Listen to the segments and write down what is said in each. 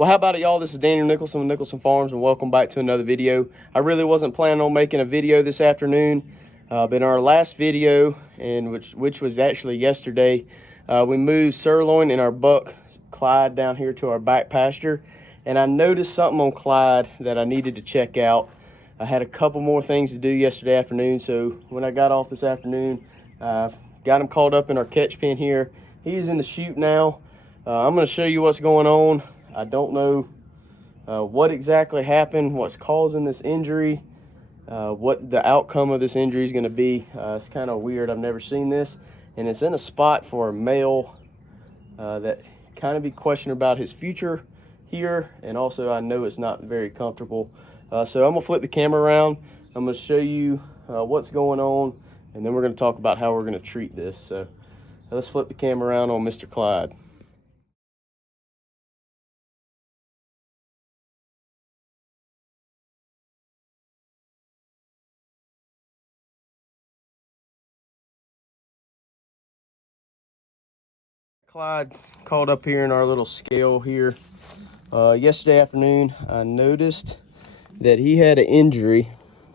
Well, how about it, y'all? This is Daniel Nicholson with Nicholson Farms, and welcome back to another video. I really wasn't planning on making a video this afternoon, but in our last video, and which was actually yesterday, we moved Sirloin and our buck Clyde down here to our back pasture, and I noticed something on Clyde that I needed to check out. I had a couple more things to do yesterday afternoon, so when I got off this afternoon, got him called up in our catch pen here. He is in the chute now. I'm going to show you what's going on. I don't know what exactly happened, what's causing this injury, what the outcome of this injury is going to be. It's kind of weird. I've never seen this, and it's in a spot for a male that kind of be questioning about his future here, and also I know it's not very comfortable. So I'm going to flip the camera around. I'm going to show you what's going on, and then we're going to talk about how we're going to treat this. So let's flip the camera around on Mr. Clyde. Clyde called up here in our little scale here. Yesterday afternoon, I noticed that he had an injury.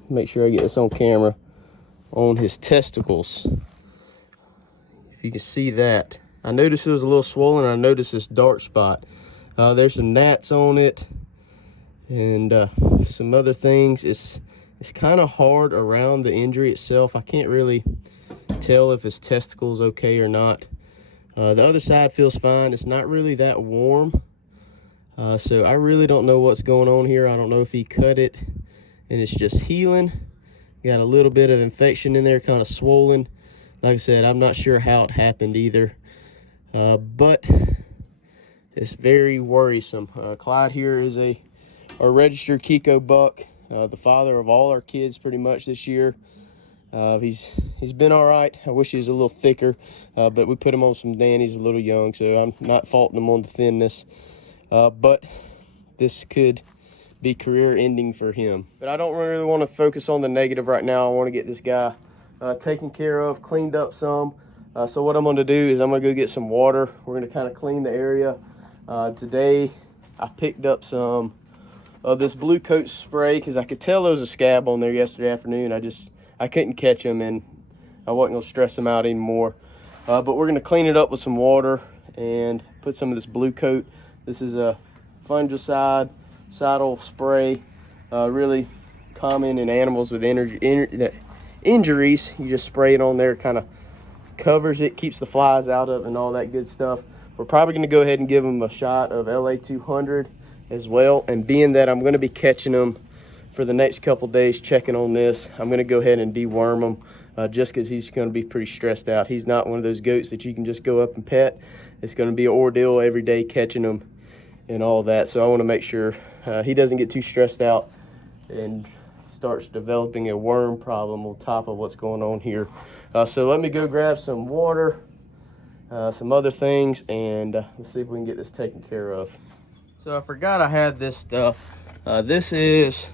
Make sure I get this on camera. On his testicles. If you can see that. I noticed it was a little swollen. I noticed this dark spot. There's some gnats on it and some other things. It's kind of hard around the injury itself. I can't really tell if his testicles okay or not. The other side feels fine. It's not really that warm. So I really don't know what's going on here. I don't know if he cut it and it's just healing. Got a little bit of infection in there, kind of swollen. Like I said, I'm not sure how it happened either. But it's very worrisome. Clyde here is a registered Kiko buck. The father of all our kids pretty much this year. He's been all right. I wish he was a little thicker, but we put him on some Dan. He's a little young, so I'm not faulting him on the thinness. But this could be career ending for him. But I don't really want to focus on the negative right now. I want to get this guy taken care of, cleaned up some. So what I'm going to do is I'm going to go get some water. We're going to kind of clean the area. Today I picked up some of this Blu-Coat spray because I could tell there was a scab on there yesterday afternoon. I couldn't catch him, and I wasn't going to stress him out anymore. But we're going to clean it up with some water and put some of this Blu-Coat. This is a fungicide spray, really common in animals with injuries. You just spray it on there, kind of covers it, keeps the flies out of it and all that good stuff. We're probably going to go ahead and give them a shot of LA 200 as well. And being that I'm going to be catching them for the next couple days, checking on this, I'm going to go ahead and deworm him just because he's going to be pretty stressed out. He's not one of those goats that you can just go up and pet. It's going to be an ordeal every day catching them and all that. So I want to make sure he doesn't get too stressed out and starts developing a worm problem on top of what's going on here. So let me go grab some water, some other things, and let's see if we can get this taken care of. So I forgot I had this stuff. This is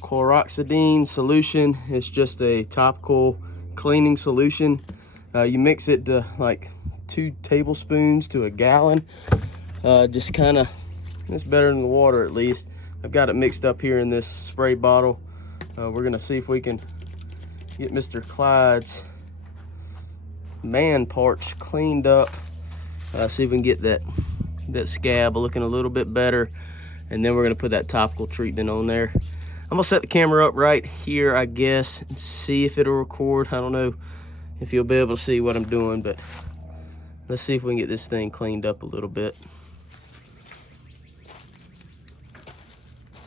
chloroxidine solution. It's just a topical cleaning solution. You mix it to like 2 tablespoons to a gallon. Just kind of, it's better than the water at least. I've got it mixed up here in this spray bottle. We're gonna see if we can get Mr. Clyde's man parts cleaned up. See if we can get that scab looking a little bit better, and then we're gonna put that topical treatment on there. I'm gonna set the camera up right here, I guess, and see if it'll record. I don't know if you'll be able to see what I'm doing, but let's see if we can get this thing cleaned up a little bit.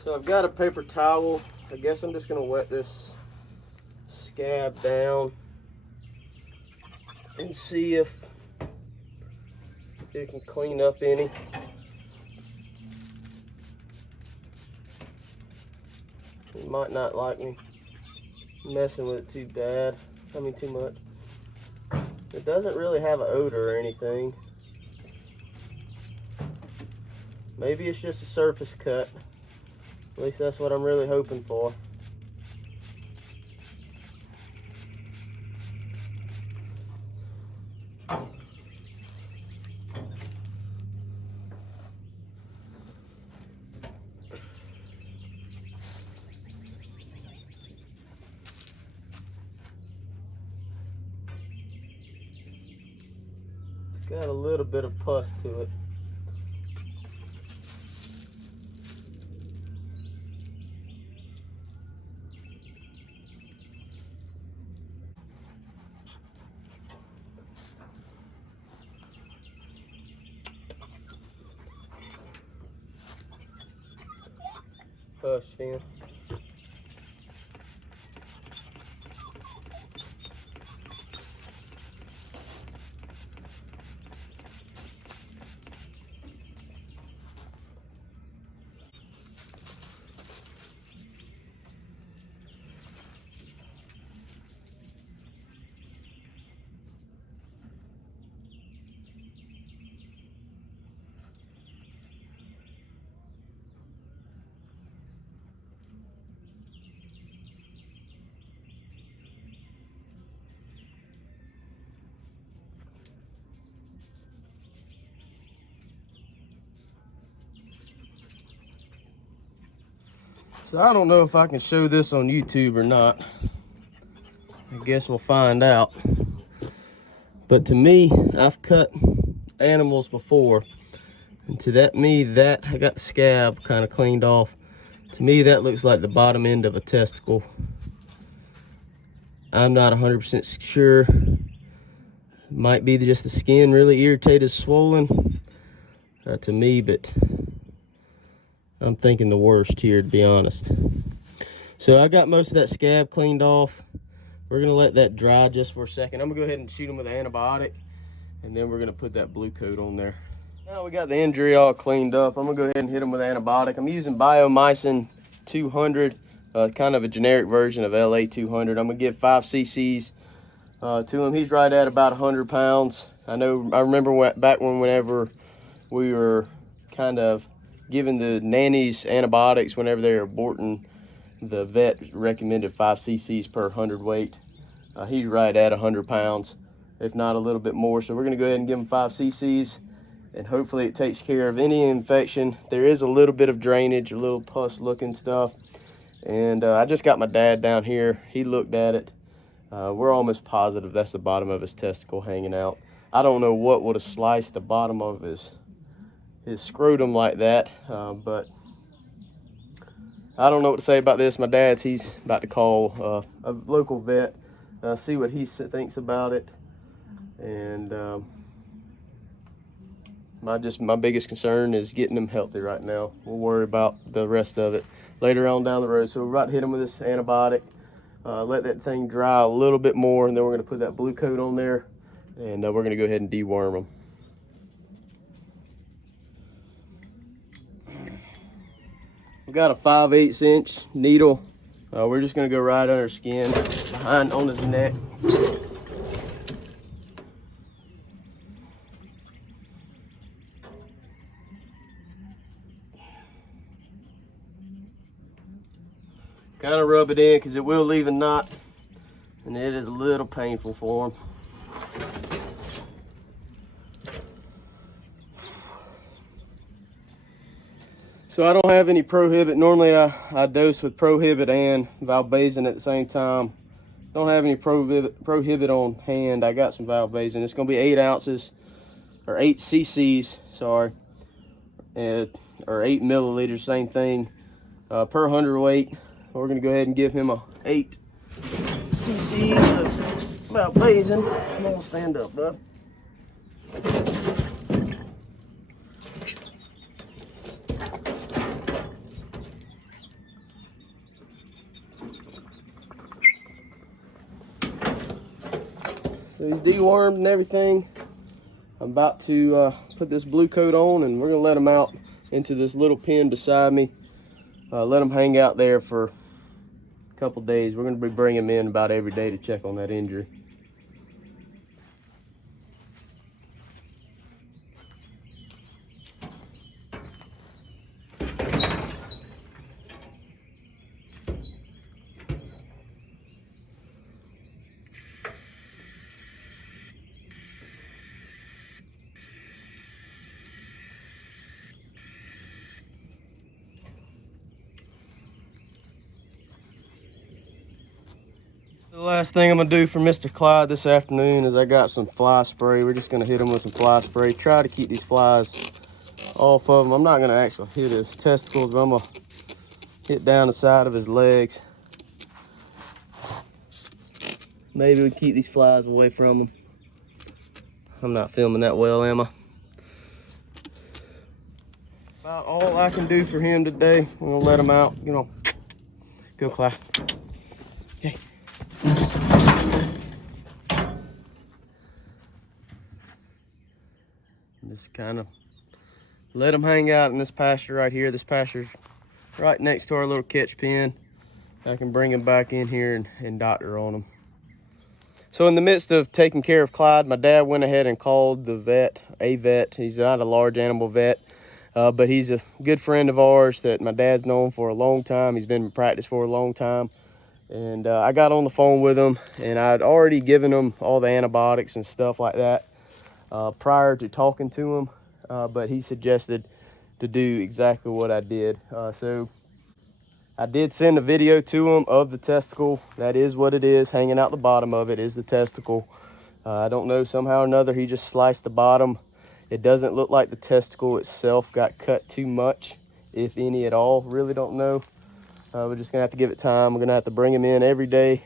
So I've got a paper towel. I guess I'm just gonna wet this scab down and see if it can clean up any. It might not like me messing with it too much. It doesn't really have an odor or anything. Maybe it's just a surface cut. At least that's what I'm really hoping for. got a little bit of pus to it. Hush, Finn. So I don't know if I can show this on YouTube or not. I guess we'll find out. But to me, I've cut animals before. And to that, I got the scab kind of cleaned off. To me, that looks like the bottom end of a testicle. I'm not 100% sure. Might be just the skin really irritated, swollen to me, but I'm thinking the worst here, to be honest. So I got most of that scab cleaned off. We're gonna let that dry just for a second. I'm gonna go ahead and shoot him with an antibiotic, and then we're gonna put that Blu-Coat on there. Now we got the injury all cleaned up. I'm gonna go ahead and hit him with antibiotic. I'm using Biomycin 200, kind of a generic version of LA 200. I'm gonna give 5 cc's to him. He's right at about 100 pounds. I remember back whenever we were kind of giving the nannies antibiotics whenever they were aborting, the vet recommended 5 cc's per 100 weight. He's right at 100 pounds, if not a little bit more. So we're gonna go ahead and give him 5 cc's, and hopefully it takes care of any infection. There is a little bit of drainage, a little pus looking stuff. And I just got my dad down here. He looked at it. We're almost positive that's the bottom of his testicle hanging out. I don't know what would have sliced the bottom of his scrotum like that, but I don't know what to say about this. My he's about to call a local vet, see what he thinks about it. And my biggest concern is getting him healthy right now. We'll worry about the rest of it later on down the road. So we're about to hit him with this antibiotic, let that thing dry a little bit more, and then we're gonna put that Blu-Coat on there, and we're gonna go ahead and deworm them. We've got a 5/8 inch needle. We're just gonna go right under skin, behind on his neck. Kind of rub it in because it will leave a knot, and it is a little painful for him. So I don't have any Prohibit. Normally I dose with Prohibit and Valbazin at the same time. Don't have any Prohibit on hand. I got some Valbazin. It's gonna be 8 ounces, or 8 cc's, sorry, or 8 milliliters, same thing, per 100 weight. We're gonna go ahead and give him a 8 cc's of Valbazin. Come on, stand up, bud. So he's dewormed and everything. I'm about to put this Blu-Coat on, and we're gonna let him out into this little pen beside me. Let him hang out there for a couple days. We're gonna be bringing him in about every day to check on that injury. The last thing I'm gonna do for Mr. Clyde this afternoon is I got some fly spray. We're just gonna hit him with some fly spray. Try to keep these flies off of him. I'm not gonna actually hit his testicles, but I'm gonna hit down the side of his legs. Maybe we keep these flies away from him. I'm not filming that well, am I? About all I can do for him today. I'm gonna let him out, you know. Go, Clyde. Okay. Just kind of let them hang out in this pasture right here. This pasture's right next to our little catch pen. I can bring them back in here and doctor on them. So in the midst of taking care of Clyde, my dad went ahead and called the vet, a vet. He's not a large animal vet, but he's a good friend of ours that my dad's known for a long time. He's been in practice for a long time. And I got on the phone with him, and I'd already given him all the antibiotics and stuff like that prior to talking to him, but he suggested to do exactly what I did. So I did send a video to him of the testicle. That is what it is. Hanging out the bottom of it is the testicle. I don't know, somehow or another he just sliced the bottom. It doesn't look like the testicle itself got cut too much, if any at all. Really don't know. We're just gonna have to give it time. We're gonna have to bring him in every day,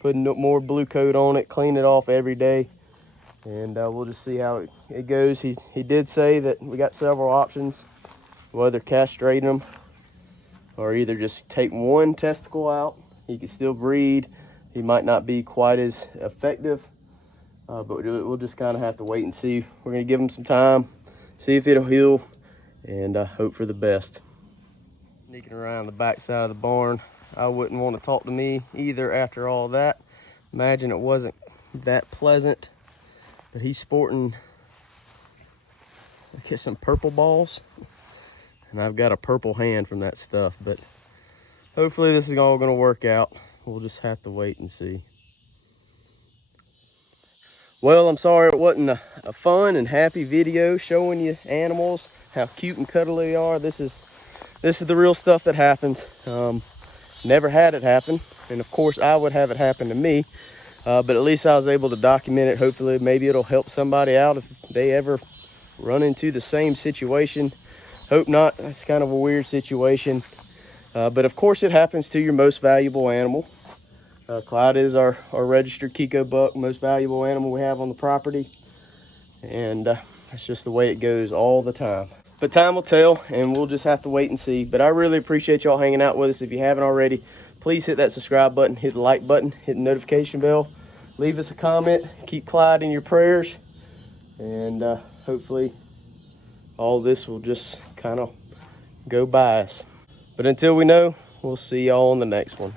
putting more Blu-Coat on it, clean it off every day, and we'll just see how it goes. He did say that we got several options, whether castrating him or either just take one testicle out. He can still breed. He might not be quite as effective, but we'll just kind of have to wait and see. We're gonna give him some time, see if it'll heal, and hope for the best. Sneaking around the back side of the barn. I wouldn't want to talk to me either after all that. Imagine it wasn't that pleasant. But he's sporting, look at some purple balls. And I've got a purple hand from that stuff. But hopefully this is all going to work out. We'll just have to wait and see. Well, I'm sorry it wasn't a fun and happy video showing you animals, how cute and cuddly they are. This is the real stuff that happens. Never had it happen, and of course I would have it happen to me, but at least I was able to document it. Hopefully maybe it'll help somebody out if they ever run into the same situation. Hope not. That's kind of a weird situation, but of course it happens to your most valuable animal. Clyde is our registered Kiko buck, most valuable animal we have on the property, and that's just the way it goes all the time. But time will tell, and we'll just have to wait and see. But I really appreciate y'all hanging out with us. If you haven't already, please hit that subscribe button, hit the like button, hit the notification bell. Leave us a comment. Keep Clyde in your prayers. And hopefully all this will just kind of go by us. But until we know, we'll see y'all on the next one.